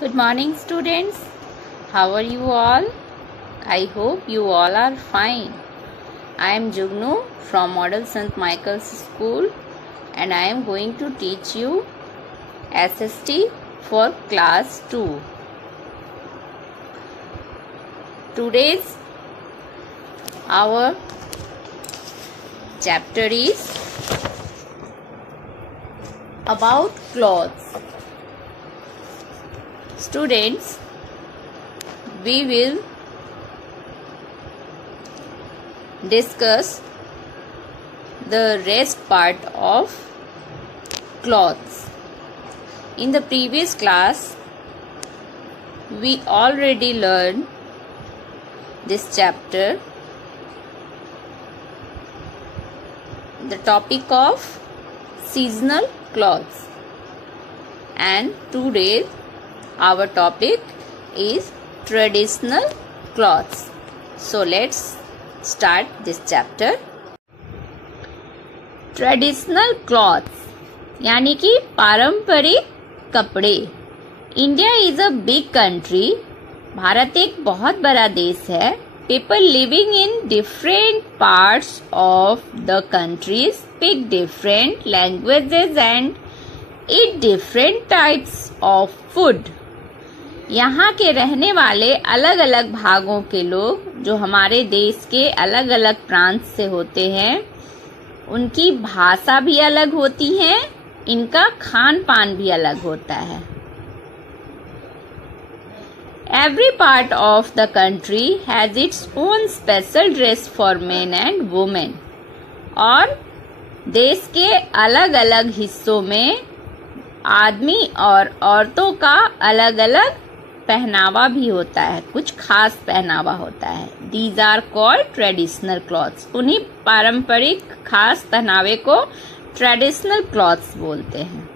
Good morning, students. How are you all? I hope you all are fine. I am Jugnu from Model St. Michael's School and I am going to teach you SST for class 2. Today's our chapter is about clothes. Students, we will discuss the rest part of clothes. In the previous class, we already learned this chapter, the topic of seasonal clothes, and today our topic is traditional clothes. So let's start this chapter. Traditional clothes यानी कि पारंपरिक कपड़े. India is a big country. Bharat एक बहुत बड़ा देश है. People living in different parts of the country speak different languages and eat different types of food. यहाँ के रहने वाले अलग अलग भागों के लोग जो हमारे देश के अलग अलग प्रांत से होते हैं, उनकी भाषा भी अलग होती है, इनका खान पान भी अलग होता है. Every part of the country has its own special dress for men and women. और देश के अलग अलग हिस्सों में आदमी और औरतों का अलग अलग पहनावा भी होता है, कुछ खास पहनावा होता है. These are called traditional clothes. उन्हीं पारंपरिक खास पहनावे को ट्रेडिशनल क्लॉथ्स बोलते हैं.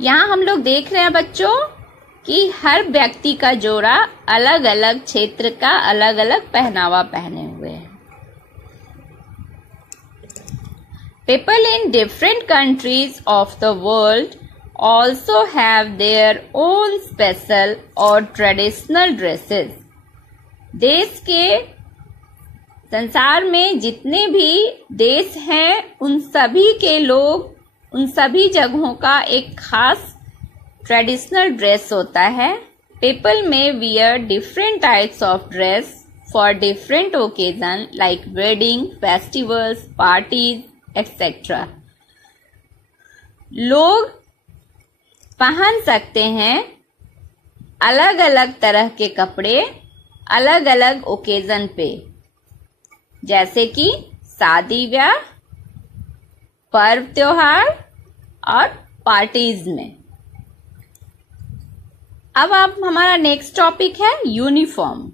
यहाँ हम लोग देख रहे हैं बच्चों कि हर व्यक्ति का जोड़ा अलग अलग क्षेत्र का अलग अलग पहनावा पहने हुए है. People in different countries of the world also have their own special or traditional dresses. देश के संसार में जितने भी देश हैं, उन सभी के लोग उन सभी जगहों का एक खास ट्रेडिशनल ड्रेस होता है. People may wear different types of dress for different occasions like wedding, festivals, parties, etc. लोग पहन सकते हैं अलग अलग तरह के कपड़े अलग अलग ओकेजन पे, जैसे कि शादी ब्याह, पर्व त्योहार और पार्टीज में. अब आप हमारा नेक्स्ट टॉपिक है uniform.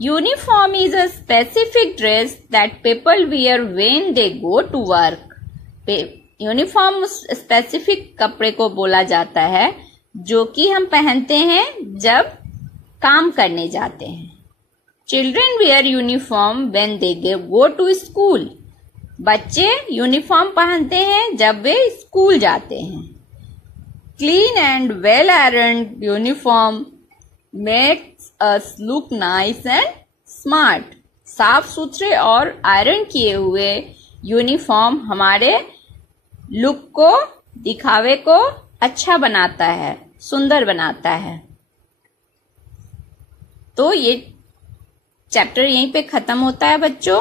Uniform is a specific dress that people wear when they go to work. Uniform उस स्पेसिफिक कपड़े को बोला जाता है जो कि हम पहनते हैं जब काम करने जाते हैं. Children wear uniform when they go to school. बच्चे यूनिफॉर्म पहनते हैं जब वे स्कूल जाते हैं. Clean and well ironed uniform makes us look nice and smart. साफ सुथरे और आयरन किए हुए यूनिफॉर्म हमारे लुक को, दिखावे को अच्छा बनाता है, सुंदर बनाता है. तो ये चैप्टर यहीं पे खत्म होता है बच्चों.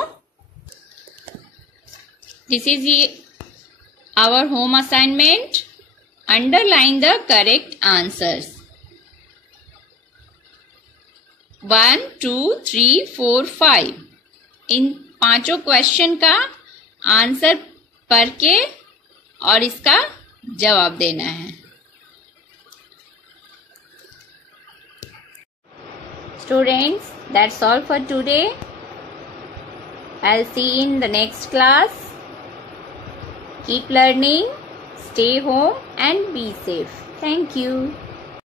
This is our home assignment. Underline the correct answers. 1, 2, 3, 4, 5. इन पांचों क्वेश्चन का आंसर पढ़ के और इसका जवाब देना है. Students, that's all for today. I'll see you in the next class. Keep learning, stay home and be safe. Thank you.